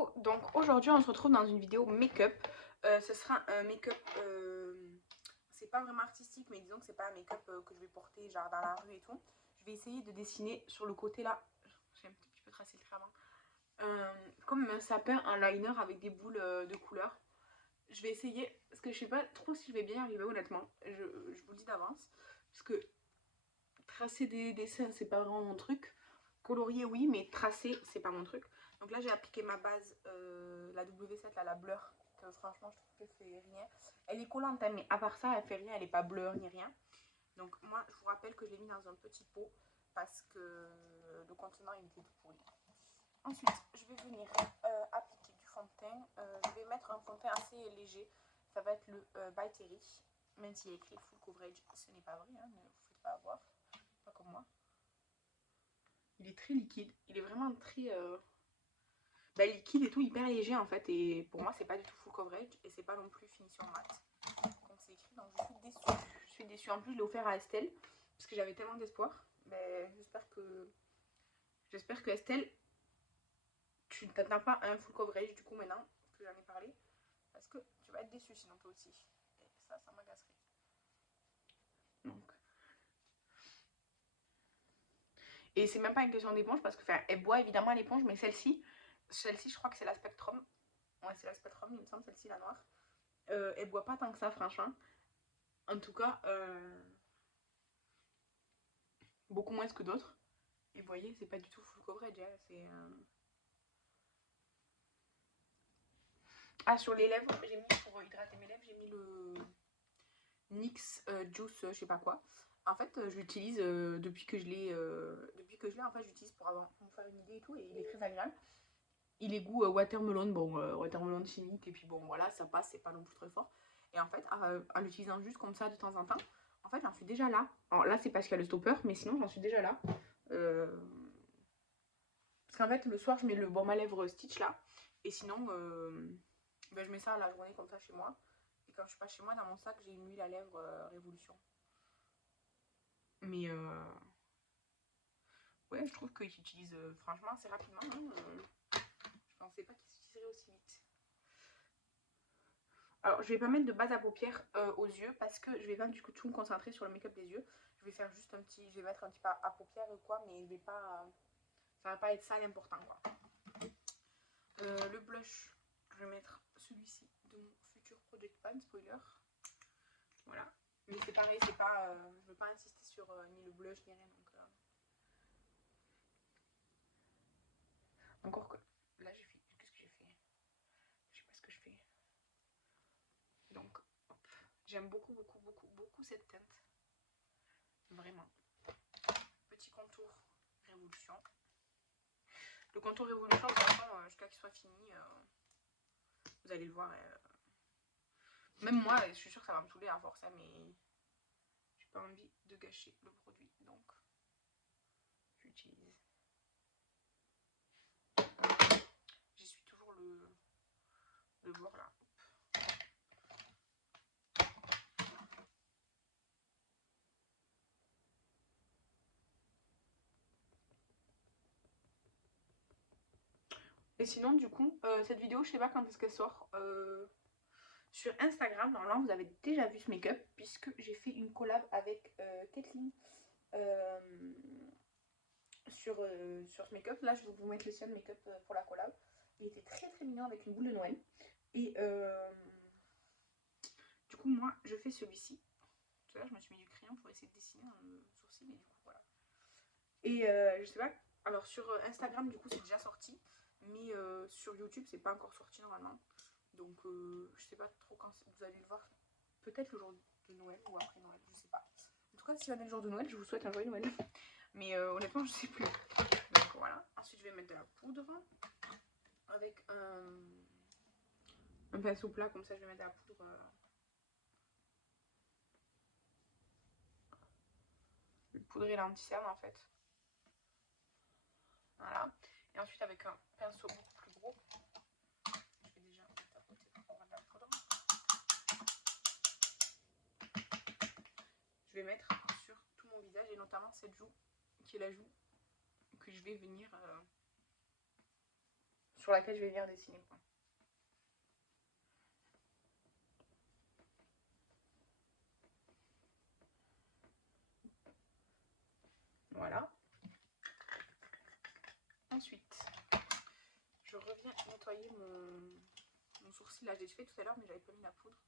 Coucou, donc aujourd'hui on se retrouve dans une vidéo make-up. Ce sera un make-up, c'est pas vraiment artistique, mais disons que c'est pas un make-up que je vais porter genre dans la rue et tout. Je vais essayer de dessiner sur le côté là, j'ai un petit peu tracé le trait avant, comme un sapin, un liner avec des boules de couleur. Je vais essayer, parce que je sais pas trop si je vais bien y arriver honnêtement, je vous le dis d'avance, parce que tracer des dessins c'est pas vraiment mon truc. Colorier oui, mais tracer c'est pas mon truc. Donc là j'ai appliqué ma base, la W7 là, la blur, que franchement je trouve que c'est rien. Elle est collante hein, mais à part ça elle fait rien, elle est pas blur ni rien. Donc moi je vous rappelle que je l'ai mis dans un petit pot parce que le contenant il était tout pourri. Ensuite je vais venir appliquer du fond de teint. Je vais mettre un fond de teint assez léger. Ça va être le By Terry. Même s'il y a écrit full coverage, ce n'est pas vrai, hein, ne vous faites pas avoir, pas comme moi. Il est très liquide, il est vraiment très liquide et tout, hyper léger en fait. Et pour moi, c'est pas du tout full coverage et c'est pas non plus finition mat. Comme c'est écrit, donc je suis déçue. Je suis déçue. En plus, je l'ai offert à Estelle parce que j'avais tellement d'espoir. Mais j'espère que Estelle, tu n'attends pas un full coverage du coup maintenant que j'en ai parlé parce que tu vas être déçue sinon toi aussi. Et ça m'agacerait. Donc. Et c'est même pas une question d'éponge parce que elle boit évidemment l'éponge, mais celle-ci, je crois que c'est la Spectrum. Ouais, c'est la Spectrum, il me semble, celle-ci, la noire. Elle boit pas tant que ça, franchement. En tout cas, beaucoup moins que d'autres. Et vous voyez, c'est pas du tout full coverage. Hein, c'est. Ah, sur les lèvres, j'ai mis pour hydrater mes lèvres, j'ai mis le NYX Juice, je sais pas quoi. En fait, je l'utilise depuis que je l'ai. En fait, j'utilise pour me faire une idée et tout, et il est très agréable. Il est goût watermelon, bon, watermelon chimique, et puis bon, voilà, ça passe, c'est pas non plus très fort. Et en fait, en l'utilisant juste comme ça de temps en temps, en fait, j'en suis déjà là. Alors là, c'est parce qu'il y a le stopper, mais sinon, j'en suis déjà là. Parce qu'en fait, le soir, je mets le baume à lèvres Stitch là, et sinon, ben, je mets ça à la journée comme ça chez moi. Et quand je suis pas chez moi, dans mon sac, j'ai une huile à lèvres Révolution. Mais ouais, je trouve qu'ils s'utilisent franchement assez rapidement. Hein, je pensais pas qu'ils s'utiliseraient aussi vite. Alors, je vais pas mettre de base à paupières aux yeux parce que je vais pas du coup tout me concentrer sur le make-up des yeux. Je vais faire juste un petit, je vais mettre un petit pas à paupières ou quoi, mais je vais pas, ça va pas être ça l'important quoi. Le blush, je vais mettre celui-ci de mon futur Project Pan, spoiler. Voilà. Mais c'est pareil, c'est pas, je veux pas insister sur ni le blush ni rien donc. Encore que, là j'ai fait, qu'est-ce que j'ai fait? Je sais pas ce que je fais. Donc, j'aime beaucoup, beaucoup, beaucoup, beaucoup cette teinte. Vraiment. Petit contour Révolution. Le contour Révolution, de toute façon, jusqu'à qu'il soit fini, vous allez le voir. Même moi, je suis sûre que ça va me saouler à force, hein, mais j'ai pas envie de gâcher le produit. Donc, j'utilise. J'essuie toujours le bord là. Et sinon, du coup, cette vidéo, je sais pas quand est-ce qu'elle sort. Sur Instagram, normalement, vous avez déjà vu ce make-up, puisque j'ai fait une collab avec Kathleen sur ce make-up. Là, je vais vous mettre le seul make-up pour la collab. Il était très très mignon avec une boule de Noël. Et du coup, moi, je fais celui-ci. Tout à l'heure, je me suis mis du crayon pour essayer de dessiner un sourcil, et du coup, voilà. Et je sais pas, alors sur Instagram, du coup, c'est déjà sorti. Mais sur YouTube, c'est pas encore sorti normalement. Donc, je sais pas trop quand vous allez le voir. Peut-être le jour de Noël ou après Noël, je sais pas. En tout cas, si on est le jour de Noël, je vous souhaite un joyeux Noël. Mais honnêtement, je sais plus. Donc voilà. Ensuite, je vais mettre de la poudre avec un pinceau plat. Comme ça, je vais mettre de la poudre. Poudrer l'anti-cerne en fait. Voilà. Et ensuite, avec un pinceau beaucoup plus gros, je vais déjà tapoter pour avoir de la poudre. Je vais mettre sur tout mon visage et notamment cette joue qui est la joue que je vais venir sur laquelle je vais venir dessiner, quoi. Voilà. Ensuite, je reviens nettoyer mon sourcil. Là, j'ai fait tout à l'heure, mais j'avais pas mis la poudre.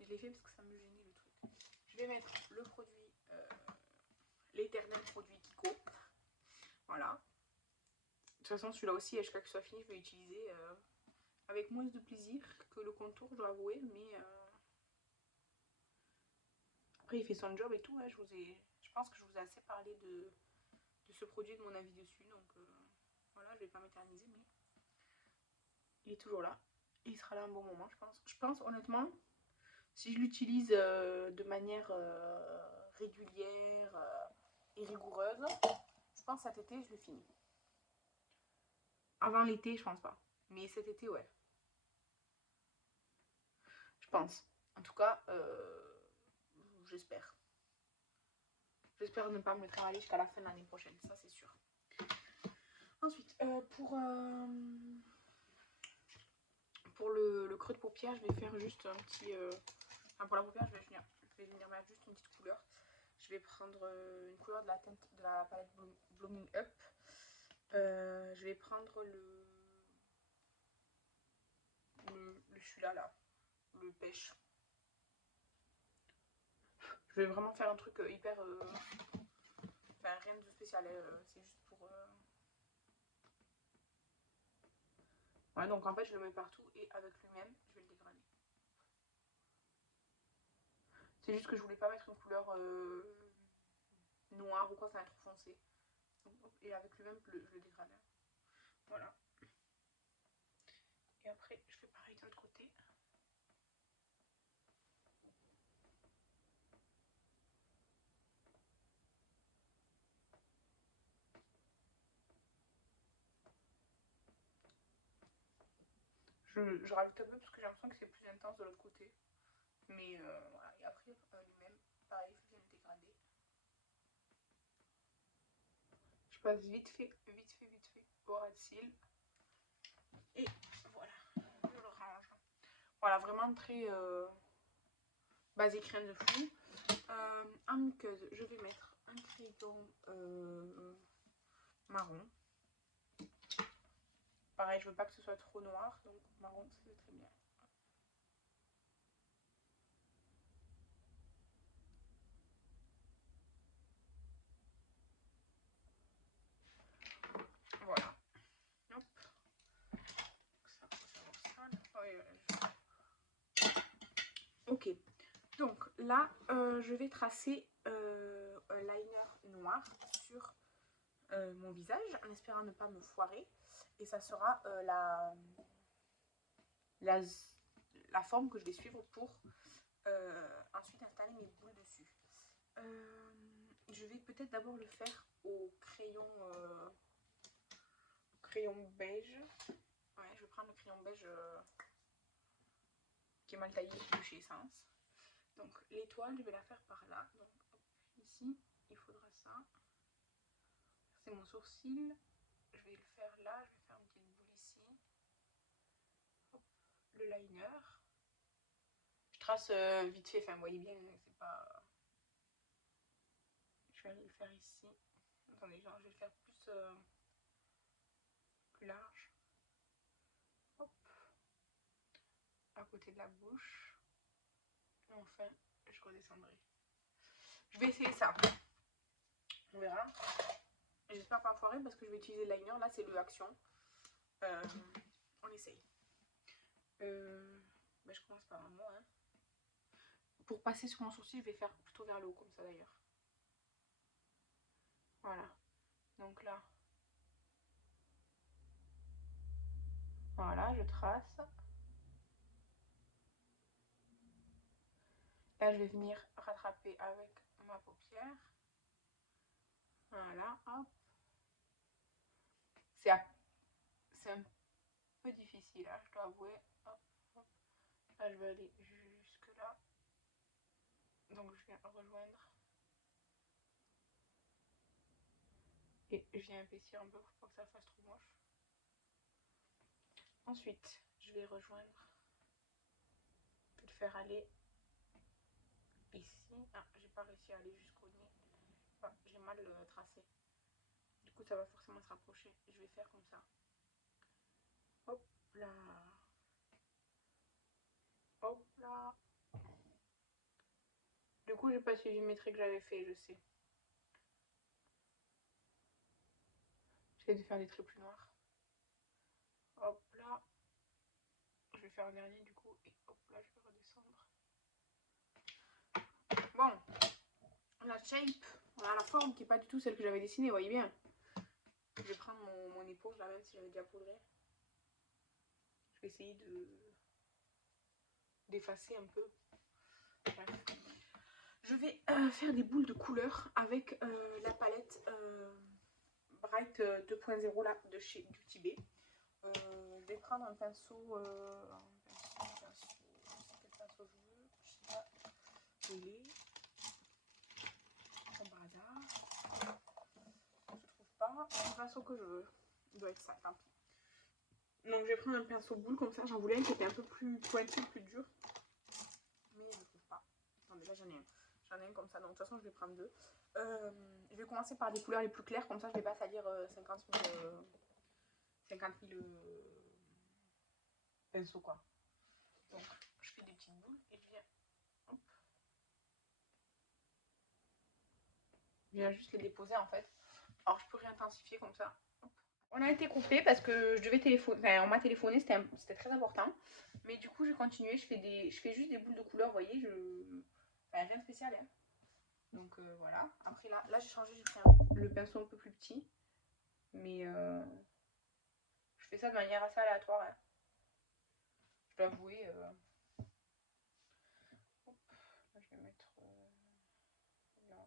Et je l'ai fait parce que ça me gênait le truc. Je vais mettre le produit, l'éternel produit Kiko. Voilà. De toute façon, celui-là aussi, jusqu'à que ce soit fini, je vais l'utiliser avec moins de plaisir que le contour, je dois avouer. Mais après, il fait son job et tout. Ouais, je pense que je vous ai assez parlé de ce produit, de mon avis dessus. Donc voilà, je vais pas m'éterniser, mais il est toujours là. Et il sera là un bon moment, je pense. Je pense honnêtement, si je l'utilise de manière régulière et rigoureuse, je pense cet été, je le finis. Avant l'été, je pense pas. Mais cet été, ouais. Je pense. En tout cas, j'espère. J'espère ne pas me le travailler jusqu'à la fin de l'année prochaine, ça c'est sûr. Ensuite, pour le creux de paupière, je vais faire juste un petit... Enfin, pour la paupière, je vais venir mettre juste une petite couleur. Je vais prendre une couleur de la teinte de la palette Blooming Up. Je vais prendre celui-là, là, le pêche. Je vais vraiment faire un truc hyper... Enfin, rien de spécial, c'est juste pour... Ouais, donc en fait, je le mets partout et avec lui-même, je vais le dégrader. C'est juste que je voulais pas mettre une couleur noire ou quoi, ça va être trop foncé. Donc, et avec lui-même, je le dégrade. Voilà. Et après, je fais pareil de l'autre côté. Je rajoute un peu parce que j'ai l'impression que c'est plus intense de l'autre côté. Mais voilà, et après, lui-même, pareil, je viens le dégrader. Je passe vite fait au ras de cils. Et voilà, je le range. Voilà, vraiment très basique, rien de fou. En muqueuse, je vais mettre un crayon marron. Pareil, je veux pas que ce soit trop noir, donc marron, c'est très bien. Voilà. Hop. Ok. Donc là, je vais tracer un liner noir sur mon visage en espérant ne pas me foirer. Et ça sera la forme que je vais suivre pour ensuite installer mes boules dessus. Je vais peut-être d'abord le faire au crayon beige. Ouais, je vais prendre le crayon beige qui est mal taillé de chez Essence. Donc l'étoile, je vais la faire par là. Donc ici, il faudra ça. C'est mon sourcil. Je vais le faire là. Je vais faire une petite boule ici. Hop, le liner. Je trace vite fait. Enfin, vous voyez bien, c'est pas... Je vais aller le faire ici. Attendez, genre, je vais le faire plus large. Hop. À côté de la bouche. Et enfin, je redescendrai. Je vais essayer ça. On verra. J'espère pas foirer parce que je vais utiliser le liner. Là, c'est le Action. On essaye. Ben, je commence par un mot. Hein. Pour passer sur mon sourcil, je vais faire plutôt vers le haut, comme ça d'ailleurs. Voilà. Donc là. Voilà, je trace. Là, je vais venir rattraper avec ma paupière. Voilà, hop. C'est un peu difficile, hein, je dois avouer. Hop, hop. Là, je vais aller jusque là. Donc, je viens rejoindre. Et je viens épaissir un peu pour pas que ça fasse trop moche. Ensuite, je vais rejoindre. Je vais le faire aller ici. Ah, j'ai pas réussi à aller jusqu'au nez. Enfin, j'ai mal tracé. Du coup, ça va forcément se rapprocher. Je vais faire comme ça. Hop là. Hop là. Du coup, j'ai pas suivi mes traits que j'avais fait, je sais. J'essaie de faire des traits plus noirs. Hop là. Je vais faire un dernier du coup. Et hop là, je vais redescendre. Bon. La shape, on a la forme qui n'est pas du tout celle que j'avais dessinée, vous voyez bien. Je vais prendre mon éponge là, même si j'avais déjà poudré. Je vais essayer d'effacer un peu. Bref. Je vais faire des boules de couleur avec la palette Bright 2.0 là de chez Beauty Bay. Je vais prendre un pinceau, je sais quel pinceau je veux, je sais pas où il est, comme par hasard, je trouve pas le pinceau que je veux, il doit être ça, tant pis. Donc je vais prendre un pinceau boule comme ça, j'en voulais un qui était un peu plus pointu, plus dur, mais je ne trouve pas. Attendez, là j'en ai un comme ça, donc de toute façon je vais prendre deux. Je vais commencer par des couleurs les plus claires, comme ça je vais pas salir 50 000 pinceaux quoi. Donc je fais des petites boules et je viens, hop, je viens juste les déposer en fait. Alors je peux réintensifier comme ça. Hop. On a été coupé parce que je devais téléphoner, enfin on m'a téléphoné, c'était très important. Mais du coup j'ai continué, je fais juste des boules de couleur, vous voyez, enfin, rien de spécial. Hein. Donc voilà. Après là j'ai changé, j'ai pris le pinceau un peu plus petit. Mais je fais ça de manière assez aléatoire. Hein. Je dois avouer. Hop, là je vais mettre là.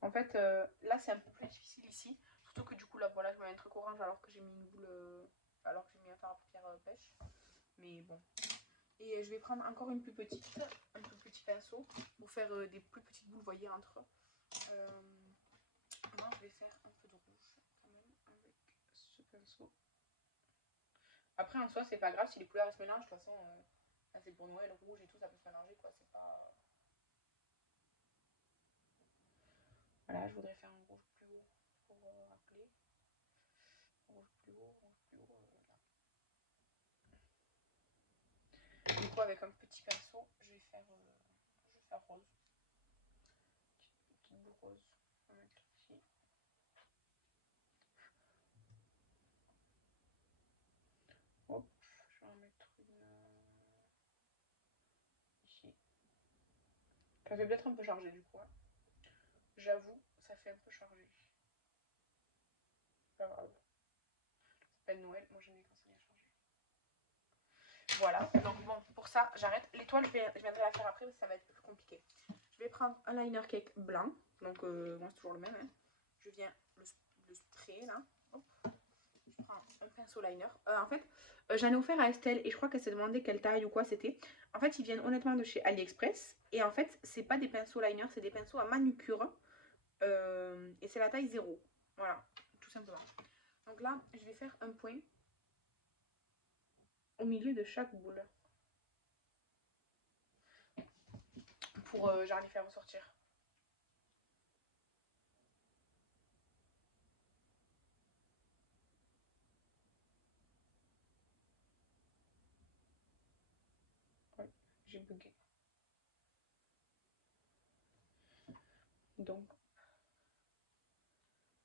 En fait, là c'est un peu plus difficile ici. Surtout que du coup là voilà, je vais mettre un truc orange alors que j'ai mis une boule. Alors que j'ai mis un fer à paupières pêche. Mais bon. Et je vais prendre encore une plus petite, un plus petit pinceau pour faire des plus petites boules, vous voyez, entre eux. Moi, je vais faire un peu de rouge quand même avec ce pinceau. Après, en soi, c'est pas grave si les couleurs elles se mélangent. De toute façon, c'est pour Noël, rouge et tout, ça peut se mélanger, quoi. C'est pas. Voilà, je voudrais faire un rouge plus haut pour rappeler. Rouge plus haut, là. Du coup, avec un petit pinceau, je vais faire rose. Petite boule rose. On va mettre ici. Hop, je vais en mettre une ici. Ça fait peut-être un peu chargé du coup. Hein. J'avoue, ça fait un peu chargé. Pas grave. C'est pas de Noël, moi j'aime bien quand c'est bien chargé. Voilà, donc bon, pour ça, j'arrête. L'étoile, je viendrai la faire après parce que ça va être plus compliqué. Je vais prendre un liner cake blanc. Donc, moi, c'est toujours le même. Hein. Je viens le sprayer là. Hop. Je prends un pinceau liner. En fait, j'en ai offert à Estelle et je crois qu'elle s'est demandé quelle taille ou quoi c'était. En fait, ils viennent honnêtement de chez AliExpress. Et en fait, c'est pas des pinceaux liner, c'est des pinceaux à manucure. Et c'est la taille 0. Voilà, tout simplement. Donc là, je vais faire un point au milieu de chaque boule. Pour genre les faire ressortir. Ouais, j'ai bugué. Donc,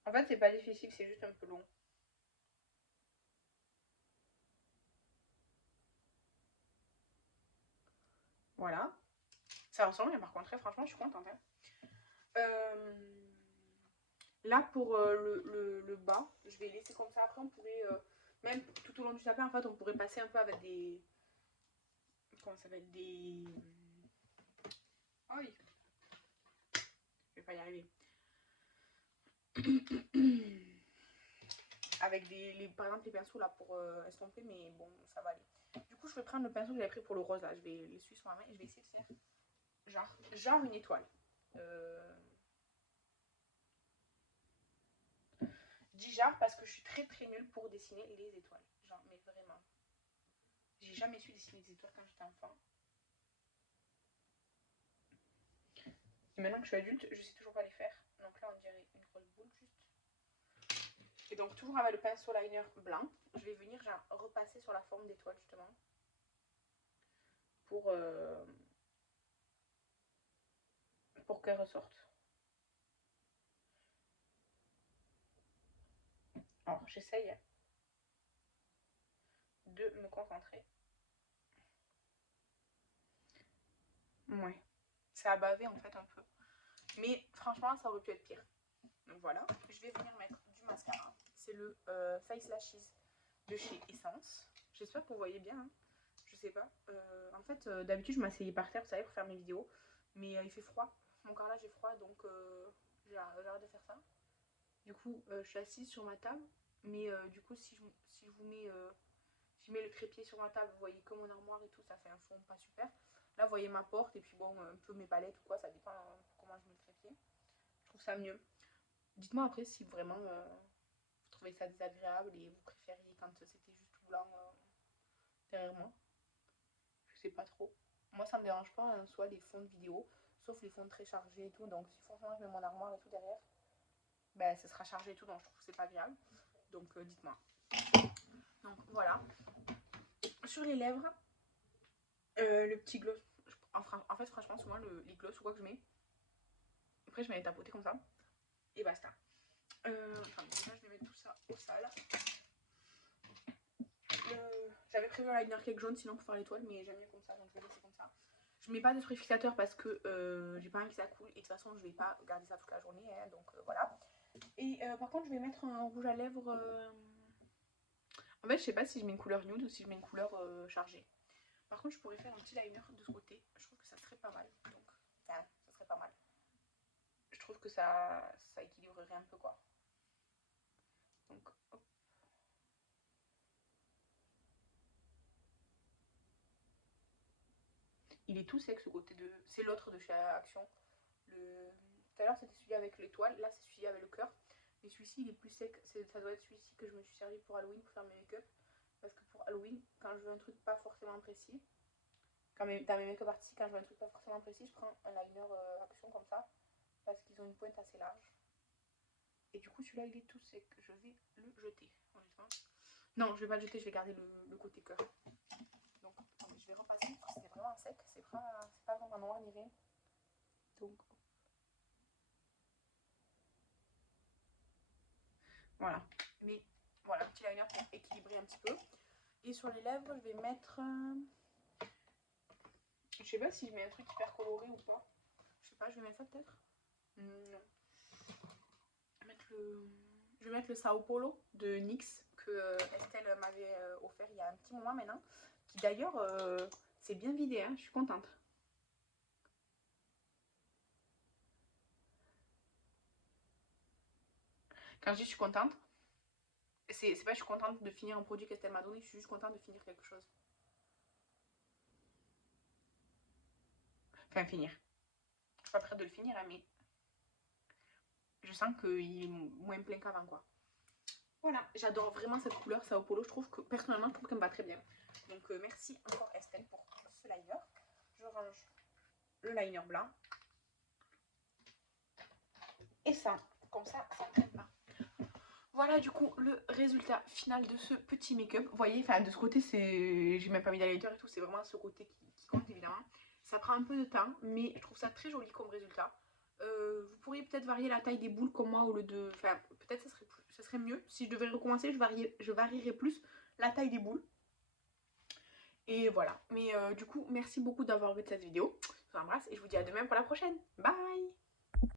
en fait, c'est pas difficile, c'est juste un peu long. Voilà. Ça ressemble, mais par contre, très franchement, je suis contente. Hein. Là, pour le bas, je vais laisser comme ça. Après, on pourrait, même tout au long du sapin, en fait, on pourrait passer un peu avec des... Comment ça s'appelle? Des... Aïe. Je vais pas y arriver. Avec par exemple les pinceaux là pour estomper, mais bon, ça va aller. Du coup, je vais prendre le pinceau que j'avais pris pour le rose là. Je vais l'essuyer sur ma main et je vais essayer de faire genre une étoile. Je dis genre parce que je suis très nulle pour dessiner les étoiles. Genre, mais vraiment. J'ai jamais su dessiner des étoiles quand j'étais enfant. Et maintenant que je suis adulte, je sais toujours pas les faire. Donc là, on dirait une grosse boule juste. Et donc, toujours avec le pinceau liner blanc, je vais venir genre repasser sur la forme d'étoile justement. Pour qu'elle ressorte. Alors, j'essaye de me concentrer. Ouais. Ça a bavé en fait un peu. Mais franchement, ça aurait pu être pire. Donc voilà. Je vais venir mettre du mascara. C'est le Face Lashes de chez Essence. J'espère que vous voyez bien. Hein. Je sais pas. En fait, d'habitude, je m'asseyais par terre, vous savez, pour faire mes vidéos. Mais il fait froid. Mon carrelage est froid, donc j'arrête de faire ça. Du coup, je suis assise sur ma table. Mais du coup, si je vous mets... je mets le trépied sur ma table, vous voyez comme mon armoire et tout, ça fait un fond pas super. Là, vous voyez ma porte et puis bon, un peu mes palettes ou quoi, ça dépend comment je mets le trépied. Je trouve ça mieux. Dites-moi après si vraiment vous trouvez ça désagréable et vous préfériez quand c'était juste tout blanc derrière moi. Je sais pas trop. Moi, ça me dérange pas, hein, soit les fonds de vidéo, sauf les fonds très chargés et tout. Donc, si franchement je mets mon armoire et tout derrière, ben ça sera chargé et tout, donc je trouve que c'est pas agréable. Donc, dites-moi. Donc, voilà. Sur les lèvres, le petit gloss. En fait, franchement, souvent les gloss ou quoi que je mets, après je mets les tapoter comme ça et basta. Attendez, déjà je vais mettre tout ça au sale. J'avais prévu un liner cake jaune sinon pour faire l'étoile, mais j'aime mieux comme ça, donc je vais laisser comme ça. Je mets pas de fixateur parce que j'ai pas envie que ça coule et de toute façon je vais pas garder ça toute la journée, hein, donc voilà. Et par contre, je vais mettre un rouge à lèvres. En fait, je sais pas si je mets une couleur nude ou si je mets une couleur chargée. Par contre, je pourrais faire un petit liner de ce côté. Je trouve que ça serait pas mal. Donc, enfin, ça serait pas mal. Je trouve que ça équilibrerait un peu quoi. Donc, hop. Il est tout sec ce côté de... C'est l'autre de chez Action. Tout à l'heure, c'était celui avec l'étoile. Là, c'est celui avec le cœur. Mais celui-ci, il est plus sec. Ça doit être celui-ci que je me suis servi pour Halloween pour faire mes make-up. Parce que pour Halloween, quand je veux un truc pas forcément précis, dans mes make-up artistiques, quand je veux un truc pas forcément précis, je prends un liner Action comme ça. Parce qu'ils ont une pointe assez large. Et du coup, celui-là, il est tout sec. Je vais le jeter, honnêtement. Non, je vais pas le jeter, je vais garder le côté cœur. Donc, attendez, je vais repasser parce que c'est vraiment sec. C'est pas vraiment noir ni rien. Donc, voilà. Mais voilà, petit liner pour équilibrer un petit peu. Et sur les lèvres, je vais mettre... je sais pas si je mets un truc hyper coloré ou pas. Je sais pas, je vais mettre ça peut-être. Non. Je vais mettre le Sao Paulo de NYX que Estelle m'avait offert il y a un petit moment maintenant. Qui d'ailleurs, c'est bien vidé, hein, je suis contente. Quand je dis je suis contente, c'est pas je suis contente de finir un produit qu'Estelle m'a donné, je suis juste contente de finir quelque chose. Enfin, finir. Je suis pas prête de le finir, hein, mais je sens qu'il est moins plein qu'avant, quoi. Voilà, j'adore vraiment cette couleur Sao Paulo. Je trouve que, personnellement, je trouve qu'elle me va très bien. Donc, merci encore Estelle pour ce liner. Je range le liner blanc. Et ça, comme ça ne traîne pas. Voilà du coup le résultat final de ce petit make-up. Vous voyez, enfin de ce côté, j'ai même pas mis d'highlighter et tout, c'est vraiment ce côté qui compte évidemment. Ça prend un peu de temps, mais je trouve ça très joli comme résultat. Vous pourriez peut-être varier la taille des boules comme moi au lieu de... Enfin, peut-être ça serait mieux. Si je devais recommencer, je varierais plus la taille des boules. Et voilà. Mais du coup, merci beaucoup d'avoir vu cette vidéo. Je vous embrasse et je vous dis à demain pour la prochaine. Bye!